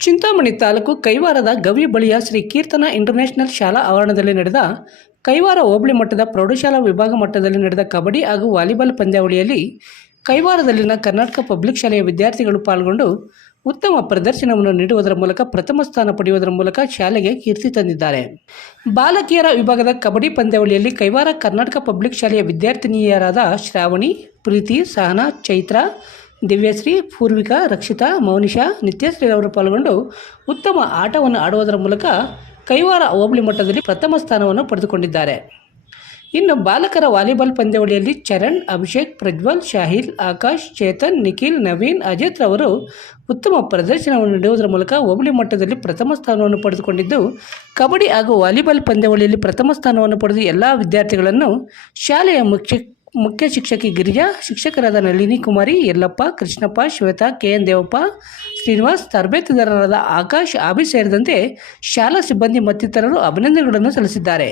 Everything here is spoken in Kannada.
ಚಿಂತಾಮಣಿ ತಾಲೂಕು ಕೈವಾರದ ಗವಿ ಬಳಿಯ ಶ್ರೀ ಕೀರ್ತನ ಇಂಟರ್ನ್ಯಾಷನಲ್ ಶಾಲಾ ಆವರಣದಲ್ಲಿ ನಡೆದ ಕೈವಾರ ಹೋಬಳಿ ಮಟ್ಟದ ಪ್ರೌಢಶಾಲಾ ವಿಭಾಗ ಮಟ್ಟದಲ್ಲಿ ನಡೆದ ಕಬಡ್ಡಿ ಹಾಗೂ ವಾಲಿಬಾಲ್ ಪಂದ್ಯಾವಳಿಯಲ್ಲಿ ಕೈವಾರದಲ್ಲಿನ ಕರ್ನಾಟಕ ಪಬ್ಲಿಕ್ ಶಾಲೆಯ ವಿದ್ಯಾರ್ಥಿಗಳು ಪಾಲ್ಗೊಂಡು ಉತ್ತಮ ಪ್ರದರ್ಶನವನ್ನು ನೀಡುವುದರ ಮೂಲಕ ಪ್ರಥಮ ಸ್ಥಾನ ಪಡೆಯುವುದರ ಮೂಲಕ ಶಾಲೆಗೆ ಕೀರ್ತಿ ತಂದಿದ್ದಾರೆ. ಬಾಲಕಿಯರ ವಿಭಾಗದ ಕಬಡ್ಡಿ ಪಂದ್ಯಾವಳಿಯಲ್ಲಿ ಕೈವಾರ ಕರ್ನಾಟಕ ಪಬ್ಲಿಕ್ ಶಾಲೆಯ ವಿದ್ಯಾರ್ಥಿನಿಯರಾದ ಶ್ರಾವಣಿ, ಪ್ರೀತಿ, ಸಹನಾ, ಚೈತ್ರ ದಿವ್ಯಶ್ರೀ ಪೂರ್ವಿಕಾ, ರಕ್ಷಿತಾ, ಮೌನಿಷಾ ನಿತ್ಯಶ್ರೀ ಅವರು ಪಾಲ್ಗೊಂಡು ಉತ್ತಮ ಆಟವನ್ನು ಆಡುವುದರ ಮೂಲಕ ಕೈವಾರ ಹೋಬಳಿ ಮಟ್ಟದಲ್ಲಿ ಪ್ರಥಮ ಸ್ಥಾನವನ್ನು ಪಡೆದುಕೊಂಡಿದ್ದಾರೆ. ಇನ್ನು ಬಾಲಕರ ವಾಲಿಬಾಲ್ ಪಂದ್ಯಾವಳಿಯಲ್ಲಿ ಚರಣ್, ಅಭಿಷೇಕ್, ಪ್ರಜ್ವಲ್, ಶಾಹಿಲ್, ಆಕಾಶ್, ಚೇತನ್, ನಿಖಿಲ್, ನವೀನ್, ಅಜಿತ್ ರವರು ಉತ್ತಮ ಪ್ರದರ್ಶನವನ್ನು ನೀಡುವುದರ ಮೂಲಕ ಹೋಬಳಿ ಮಟ್ಟದಲ್ಲಿ ಪ್ರಥಮ ಸ್ಥಾನವನ್ನು ಪಡೆದುಕೊಂಡಿದ್ದು, ಕಬಡ್ಡಿ ಹಾಗೂ ವಾಲಿಬಾಲ್ ಪಂದ್ಯಾವಳಿಯಲ್ಲಿ ಪ್ರಥಮ ಸ್ಥಾನವನ್ನು ಪಡೆದು ಎಲ್ಲ ವಿದ್ಯಾರ್ಥಿಗಳನ್ನು ಶಾಲೆಯ ಮುಖ್ಯ ಮುಖ್ಯ ಶಿಕ್ಷಕಿ ಗಿರಿಜಾ, ಶಿಕ್ಷಕರಾದ ನಳಿನಿ ಕುಮಾರಿ, ಯಲ್ಲಪ್ಪ, ಕೃಷ್ಣಪ್ಪ, ಶ್ವೇತಾ ಕೆ ಎನ್ ದೇವಪ್ಪ, ಶ್ರೀನಿವಾಸ್, ತರಬೇತುದಾರರಾದ ಆಕಾಶ್, ಆಬಿ ಸೇರಿದಂತೆ ಶಾಲಾ ಸಿಬ್ಬಂದಿ ಮತ್ತಿತರರು ಅಭಿನಂದನೆಗಳನ್ನು ಸಲ್ಲಿಸಿದ್ದಾರೆ.